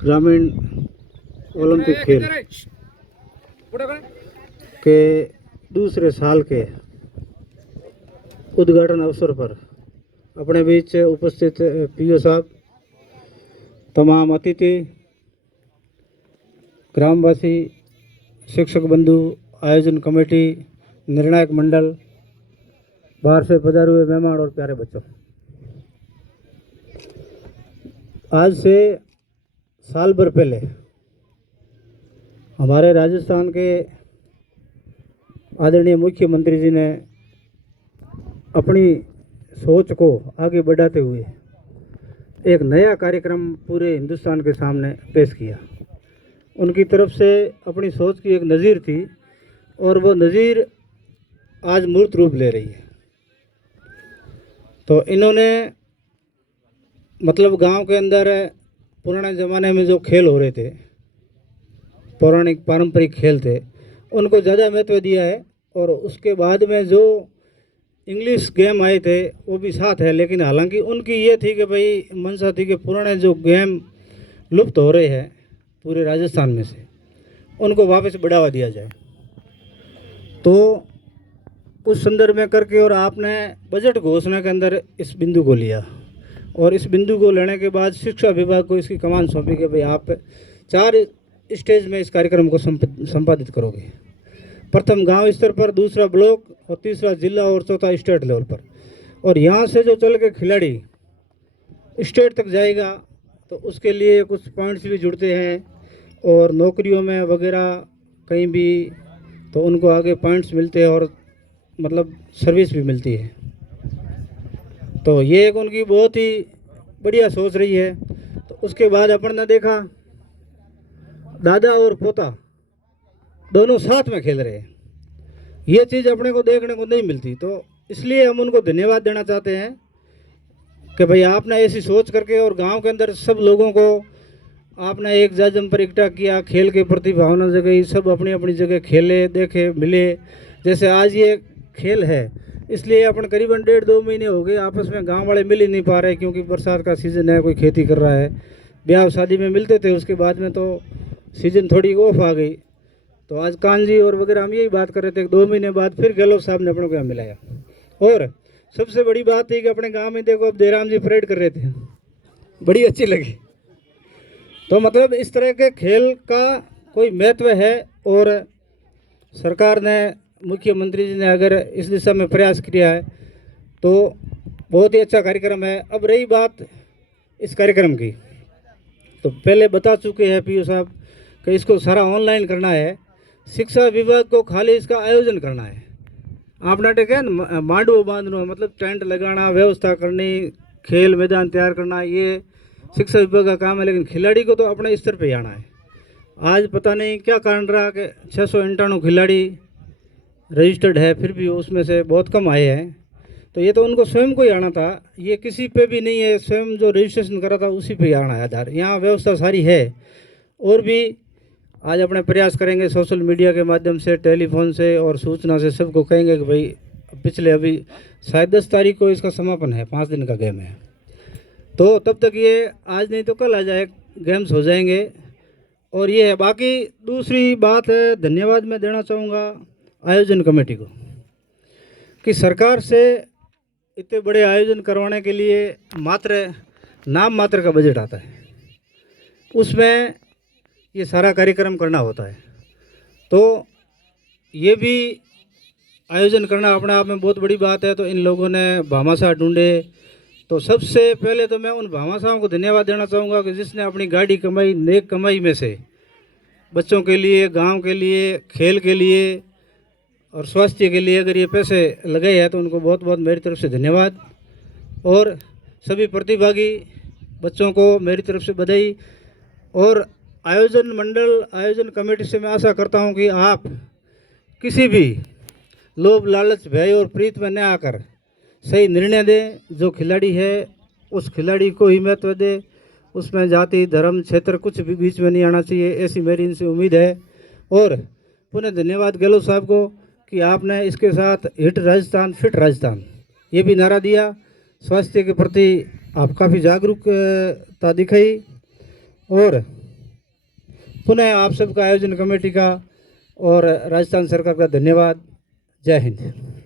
ग्रामीण ओलंपिक खेल के दूसरे साल के उद्घाटन अवसर पर अपने बीच उपस्थित पीओ साहब, तमाम अतिथि, ग्रामवासी, शिक्षक बंधु, आयोजन कमेटी, निर्णायक मंडल, बाहर से पधारे हुए मेहमान और प्यारे बच्चों, आज से साल भर पहले हमारे राजस्थान के आदरणीय मुख्यमंत्री जी ने अपनी सोच को आगे बढ़ाते हुए एक नया कार्यक्रम पूरे हिंदुस्तान के सामने पेश किया। उनकी तरफ से अपनी सोच की एक नज़ीर थी और वो नज़ीर आज मूर्त रूप ले रही है। तो इन्होंने मतलब गांव के अंदर पुराने ज़माने में जो खेल हो रहे थे, पौराणिक पारंपरिक खेल थे, उनको ज़्यादा महत्व दिया है। और उसके बाद में जो इंग्लिश गेम आए थे वो भी साथ है, लेकिन हालांकि उनकी ये थी कि भाई मंशा थी कि पुराने जो गेम लुप्त हो रहे हैं पूरे राजस्थान में से, उनको वापस बढ़ावा दिया जाए। तो उस संदर्भ में करके और आपने बजट घोषणा के अंदर इस बिंदु को लिया और इस बिंदु को लेने के बाद शिक्षा विभाग को इसकी कमान सौंपी कि भाई आप 4 स्टेज में इस कार्यक्रम को संपादित करोगे। प्रथम गांव स्तर पर, दूसरा ब्लॉक और तीसरा जिला और चौथा स्टेट लेवल पर। और यहाँ से जो चल के खिलाड़ी स्टेट तक जाएगा तो उसके लिए कुछ पॉइंट्स भी जुड़ते हैं और नौकरियों में वगैरह कहीं भी तो उनको आगे पॉइंट्स मिलते हैं और मतलब सर्विस भी मिलती है। तो ये एक उनकी बहुत ही बढ़िया सोच रही है। तो उसके बाद अपन ने देखा दादा और पोता दोनों साथ में खेल रहे हैं। ये चीज़ अपने को देखने को नहीं मिलती। तो इसलिए हम उनको धन्यवाद देना चाहते हैं कि भाई आपने ऐसी सोच करके और गांव के अंदर सब लोगों को आपने एक जाजम पर इकट्ठा किया, खेल के प्रति भावना जगई, सब अपनी अपनी जगह खेले, देखे, मिले। जैसे आज ये खेल है, इसलिए अपन करीबन 1.5-2 महीने हो गए आपस में गांव वाले मिल ही नहीं पा रहे, क्योंकि बरसात का सीज़न है, कोई खेती कर रहा है, ब्याह शादी में मिलते थे, उसके बाद में तो सीज़न थोड़ी ऑफ आ गई। तो आज कांजी और वगैरह हम यही बात कर रहे थे कि 2 महीने बाद फिर गहलोत साहब ने अपनों को यहाँ मिलाया। और सबसे बड़ी बात थी कि अपने गाँव में देखो अब देराम जी परेड कर रहे थे, बड़ी अच्छी लगी। तो मतलब इस तरह के खेल का कोई महत्व है और सरकार ने, मुख्यमंत्री जी ने अगर इस दिशा में प्रयास किया है तो बहुत ही अच्छा कार्यक्रम है। अब रही बात इस कार्यक्रम की, तो पहले बता चुके हैं पीओ साहब कि इसको सारा ऑनलाइन करना है। शिक्षा विभाग को खाली इसका आयोजन करना है। आपने टेक है ना, मांडवो बांधना, मतलब टेंट लगाना, व्यवस्था करनी, खेल मैदान तैयार करना, ये शिक्षा विभाग का काम है। लेकिन खिलाड़ी को तो अपने स्तर पे आना है। आज पता नहीं क्या कारण रहा कि 698 खिलाड़ी रजिस्टर्ड है, फिर भी उसमें से बहुत कम आए हैं। तो ये तो उनको स्वयं को ही आना था, ये किसी पे भी नहीं है, स्वयं जो रजिस्ट्रेशन करा था उसी पे आना है आधार। यहाँ व्यवस्था सारी है। और भी आज अपने प्रयास करेंगे सोशल मीडिया के माध्यम से, टेलीफोन से और सूचना से सबको कहेंगे कि भाई पिछले अभी शायद 10 तारीख को इसका समापन है, 5 दिन का गेम है। तो तब तक ये आज नहीं तो कल आ जाए, गेम्स हो जाएंगे। और ये है। बाकी दूसरी बात है, धन्यवाद मैं देना चाहूँगा आयोजन कमेटी को कि सरकार से इतने बड़े आयोजन करवाने के लिए मात्र नाम मात्र का बजट आता है, उसमें ये सारा कार्यक्रम करना होता है। तो ये भी आयोजन करना अपने आप में बहुत बड़ी बात है। तो इन लोगों ने भामाशाह ढूंढे। तो सबसे पहले तो मैं उन भामाशाहों को धन्यवाद देना चाहूँगा कि जिसने अपनी गाड़ी कमाई, नेक कमाई में से बच्चों के लिए, गांव के लिए, खेल के लिए और स्वास्थ्य के लिए अगर ये पैसे लगाए हैं तो उनको बहुत बहुत मेरी तरफ से धन्यवाद। और सभी प्रतिभागी बच्चों को मेरी तरफ से बधाई। और आयोजन मंडल, आयोजन कमेटी से मैं आशा करता हूं कि आप किसी भी लोभ, लालच, भय और प्रीत में न आकर सही निर्णय दें। जो खिलाड़ी है उस खिलाड़ी को ही महत्व दे, उसमें जाति, धर्म, क्षेत्र कुछ भी बीच में नहीं आना चाहिए, ऐसी मेरी इनसे उम्मीद है। और पुनः धन्यवाद गहलोत साहब को कि आपने इसके साथ हिट राजस्थान, फिट राजस्थान ये भी नारा दिया। स्वास्थ्य के प्रति आप काफ़ी जागरूकता दिखाई और पुनः आप सबका आयोजन कमेटी का और राजस्थान सरकार का धन्यवाद। जय हिंद।